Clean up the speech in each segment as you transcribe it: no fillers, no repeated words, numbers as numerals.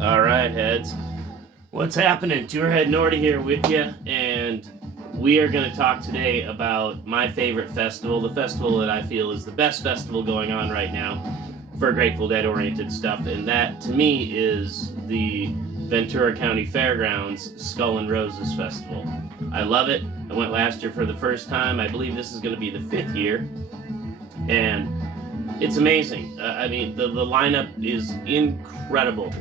All right, heads. What's happening? Tourhead Nordy here with you, and we are going to talk today about my favorite festival, the festival that I feel is the best festival going on right now for Grateful Dead-oriented stuff, and that, to me, is the Ventura County Fairgrounds Skull and Roses Festival. I love it. I went last year for the first time. I believe this is going to be the 5th year, and it's amazing. I mean, the lineup is incredible.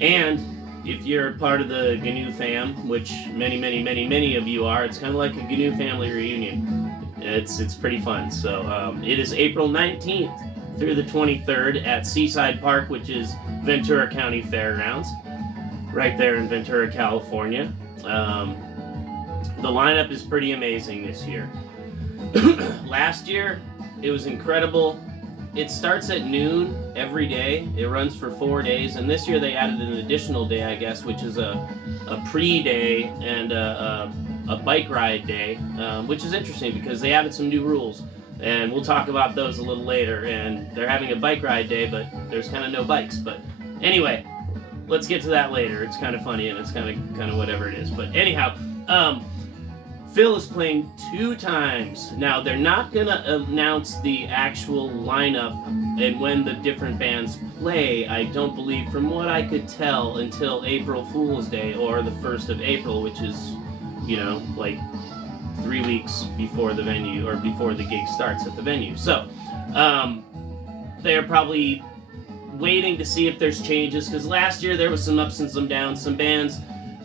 And if you're part of the GNU fam, which many of you are, it's kind of like a GNU family reunion. It's pretty fun. So it is April 19th through the 23rd at Seaside Park, which is Ventura County Fairgrounds, right there in Ventura, California. The lineup is pretty amazing this year. Last year, it was incredible. It starts at noon every day. It runs for 4 days, and this year they added an additional day, I guess, which is a pre-day and a bike ride day, which is interesting because they added some new rules, and we'll talk about those a little later. And they're having a bike ride day, but there's kind of no bikes. But anyway, let's get to that later. It's kind of funny, and it's kind of whatever it is. But anyhow, Phil is playing 2 times. Now, they're not going to announce the actual lineup and when the different bands play, I don't believe, from what I could tell, until April Fool's Day or the 1st of April, which is, like 3 weeks before the venue or before the gig starts at the venue. So, they're probably waiting to see if there's changes, because last year there was some ups and some downs. Some bands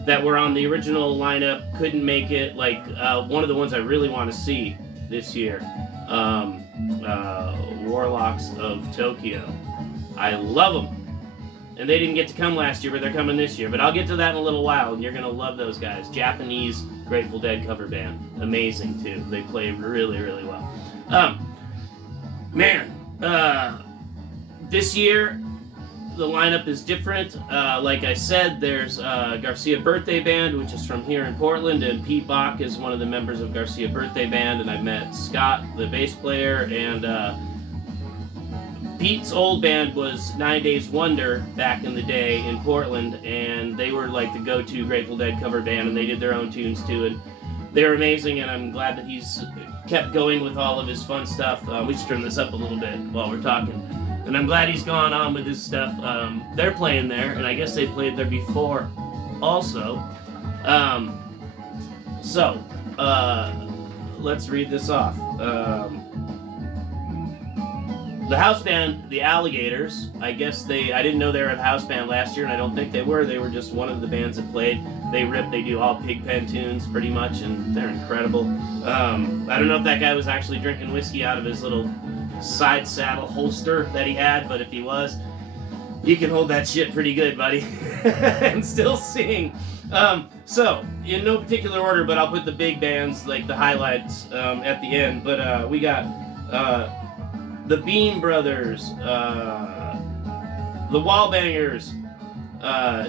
that were on the original lineup couldn't make it, like one of the ones I really want to see this year, Warlocks of Tokyo. I love them, and they didn't get to come last year, but they're coming this year. But I'll get to that in a little while, and you're going to love those guys. Japanese Grateful Dead cover band. Amazing, too. They play really, really well. This year, the lineup is different. Like I said, there's Garcia Birthday Band, which is from here in Portland, and Pete Bach is one of the members of Garcia Birthday Band, and I met Scott, the bass player, and Pete's old band was 9 Days Wonder back in the day in Portland, and they were like the go-to Grateful Dead cover band, and they did their own tunes too, and they were amazing, and I'm glad that he's kept going with all of his fun stuff. We should turn this up a little bit while we're talking. And I'm glad he's gone on with his stuff. They're playing there, and I guess they played there before also. Let's read this off. The house band, the Alligators, I guess I didn't know they were a house band last year, and I don't think they were. They were just one of the bands that played. They do all Pigpen tunes pretty much, and they're incredible. I don't know if that guy was actually drinking whiskey out of his little side saddle holster that he had, but if he was, you can hold that shit pretty good, buddy, and still sing. So, in no particular order, but I'll put the big bands, like the highlights, at the end. But we got the Bean Brothers, the Wallbangers,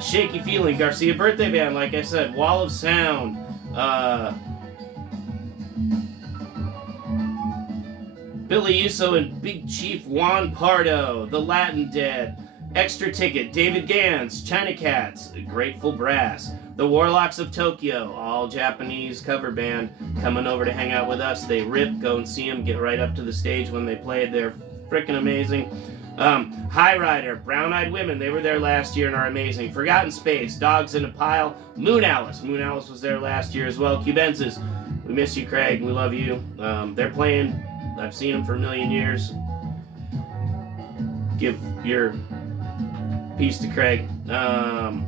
Shaky Feeling, Garcia Birthday Band, like I said, Wall of Sound, Billy Uso and Big Chief Juan Pardo, The Latin Dead, Extra Ticket, David Gans, China Cats, Grateful Brass, The Warlocks of Tokyo, all Japanese cover band, coming over to hang out with us. They rip, go and see them, get right up to the stage when they played. They're freaking amazing. High Rider, Brown Eyed Women, they were there last year and are amazing. Forgotten Space, Dogs in a Pile, Moon Alice was there last year as well. Cubenzas, we miss you, Craig, we love you. They're playing. I've seen them for a million years. Give your piece to Craig.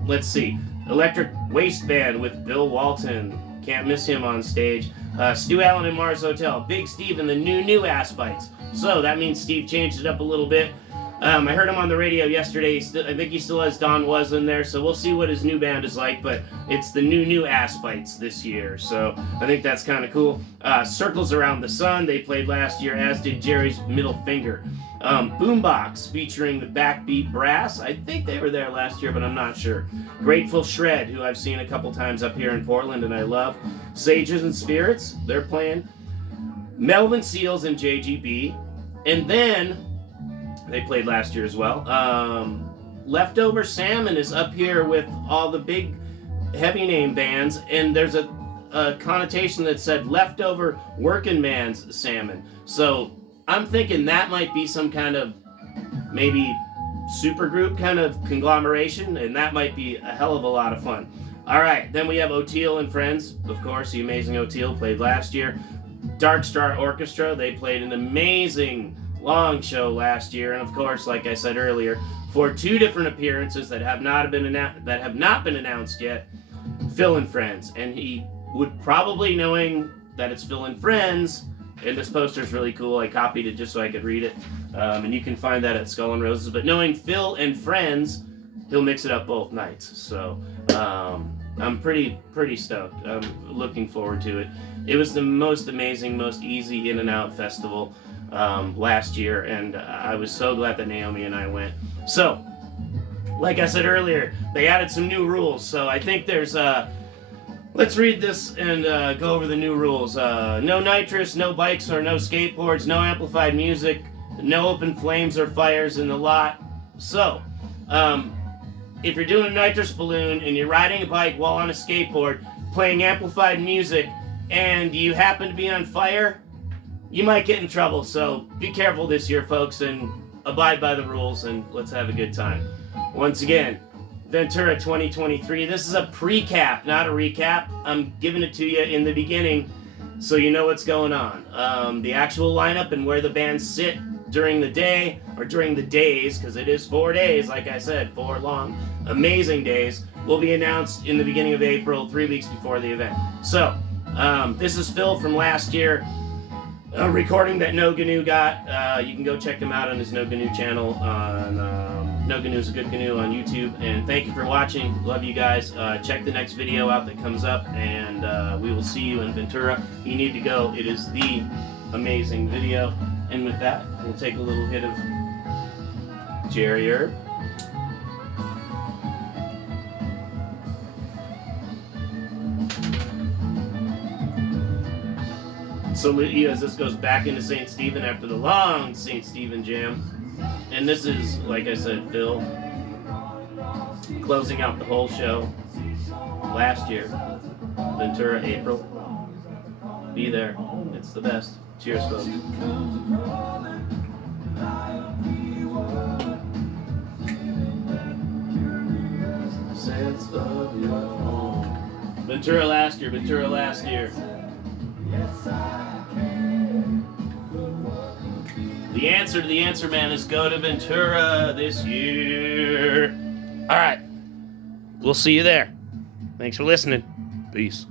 Let's see. Electric Waste Band with Bill Walton. Can't miss him on stage. Stu Allen and Mars Hotel. Big Steve and the new Ass Bites. So that means Steve changed it up a little bit. I heard him on the radio yesterday. I think he still has Don Was in there, so we'll see what his new band is like, but it's the new Ass Bites this year, so I think that's kind of cool. Circles Around the Sun, they played last year, as did Jerry's Middle Finger. Boombox, featuring the Backbeat Brass, I think they were there last year, but I'm not sure. Grateful Shred, who I've seen a couple times up here in Portland and I love. Sages and Spirits, they're playing. Melvin Seals and JGB, and then they played last year as well. Leftover Salmon is up here with all the big heavy name bands, and there's a connotation that said leftover working man's salmon. So I'm thinking that might be some kind of maybe supergroup kind of conglomeration, and that might be a hell of a lot of fun. All right, then we have Otiel and Friends, of course, the amazing Otiel played last year. Dark Star Orchestra, they played an amazing long show last year, and of course, like I said earlier, for 2 different appearances that have not been announced yet, Phil and Friends. And he would probably, knowing that it's Phil and Friends, and this poster's really cool, I copied it just so I could read it, and you can find that at Skull and Roses, but knowing Phil and Friends, he'll mix it up both nights. So I'm pretty stoked. I'm looking forward to it. It was the most amazing, most easy in and out festival last year, and I was so glad that Naomi and I went. So, like I said earlier, they added some new rules. So I think there's let's read this and go over the new rules. No nitrous, no bikes or no skateboards, no amplified music, no open flames or fires in the lot. So, if you're doing a nitrous balloon and you're riding a bike while on a skateboard, playing amplified music, and you happen to be on fire, you might get in trouble. So be careful this year, folks, and abide by the rules, and let's have a good time. Once again, Ventura 2023. This is a pre-cap, not a recap. I'm giving it to you in the beginning so you know what's going on. The actual lineup and where the bands sit during the day, or during the days, because it is 4 days, like I said, 4 long, amazing days, will be announced in the beginning of April, 3 weeks before the event. So, this is Phil from last year, a recording that No Gnu got. You can go check him out on his No Gnu channel on No Gnu's a Good Gnu on YouTube. And thank you for watching. Love you guys. Check the next video out that comes up, and we will see you in Ventura. You need to go. It is the amazing video. And with that, we'll take a little hit of Jerry Herb. Salute you as this goes back into St. Stephen after the long St. Stephen jam. And this is, like I said, Phil closing out the whole show last year. Ventura, April. Be there. It's the best. Cheers, folks. Sense of your home. Ventura last year. Ventura last year. The answer to the answer man is go to Ventura this year. All right. We'll see you there. Thanks for listening. Peace.